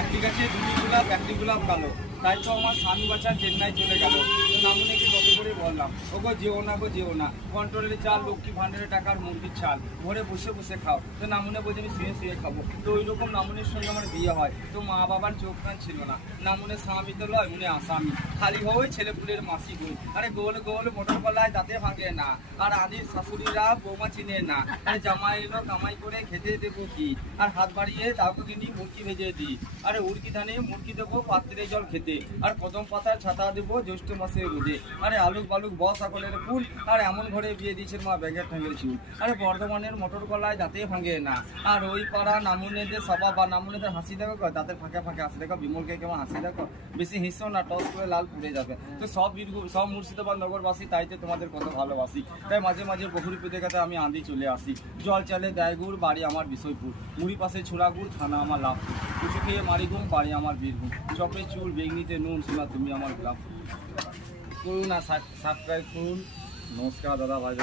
একটি গাছে দুটি গোলাপ, একটি গোলাপ কালো, তাই তো আমার স্বামী বাচ্চা চেন্নাই চলে গেল। তো নামুনেকে কত করে বললাম, ওগো যেও না গো যেও না, কন্ট্রোলের চাল, লক্ষ্মী ভান্ডারের টাকার মুরগির ছাল, ঘরে বসে বসে খাও। তো নামুনে বলছে আমি শুয়ে শুয়ে খাবো। তো ওই রকম নামুনের সঙ্গে আমার বিয়ে হয়। তো মা বাবার চোখ কান ছিল না, নামুনের স্বামী তো লয়, উনি আসামি, খালি হই ছেলে পুলের মাসি বই। আরে গোল গোল মোটর কলায় দাঁতে ভাঙে না, আর আদির শাশুড়িরা বৌমা চিনে না। আরে জামাই এলো কামাই করে খেতে দেবো কি, আর হাত বাড়িয়ে দাগু কিনি মুরগি ভেজে দিই। আরে উড়কি ধানে মুরগি দেবো পাত্রে জল খেতে, আর কদম পাতার ছাতা দেবো জ্যৈষ্ঠ মাসে রোদে। আরে আলুক বালুক বস আকলের ফুল, আর এমন ঘরে বিয়ে দিয়েছেন মা ব্যাগের ঠেঙের চুল। আরে বর্ধমানের মোটর কলায় দাঁতে ভাঙে না, আর ওই পাড়া নামুনেদের সভা বা নামুনেদের হাসি দেখো, দাঁতের ফাঁকে ফাঁকে হাসি দেখো, বিমলকে কেমন হাসি দেখো, বেশি হিসো না, টস করে লাল পুড়ে যাবে। তো সব বীরভূম সব মুর্শিদাবাদ নগরবাসী তাইতে তোমাদের কত ভালোবাসি, তাই মাঝে মাঝে পুকুরি পুঁতে কাতে আমি আঁধি চলে আসি। জল চালে দেয় গুড়, বাড়ি আমার বিষয়পুর, মুড়ি পাশে ছোড়া গুড়, থানা আমার লাভপুর, কিছু খেয়ে মারি ঘুম, বাড়ি আমার বীরভূম, চপে চুল বেগনিতে নুন, শোনা তুমি আমার গোলাপ। করুন আর সাবস্ক্রাইব করুন। নমস্কার দাদা ভাই।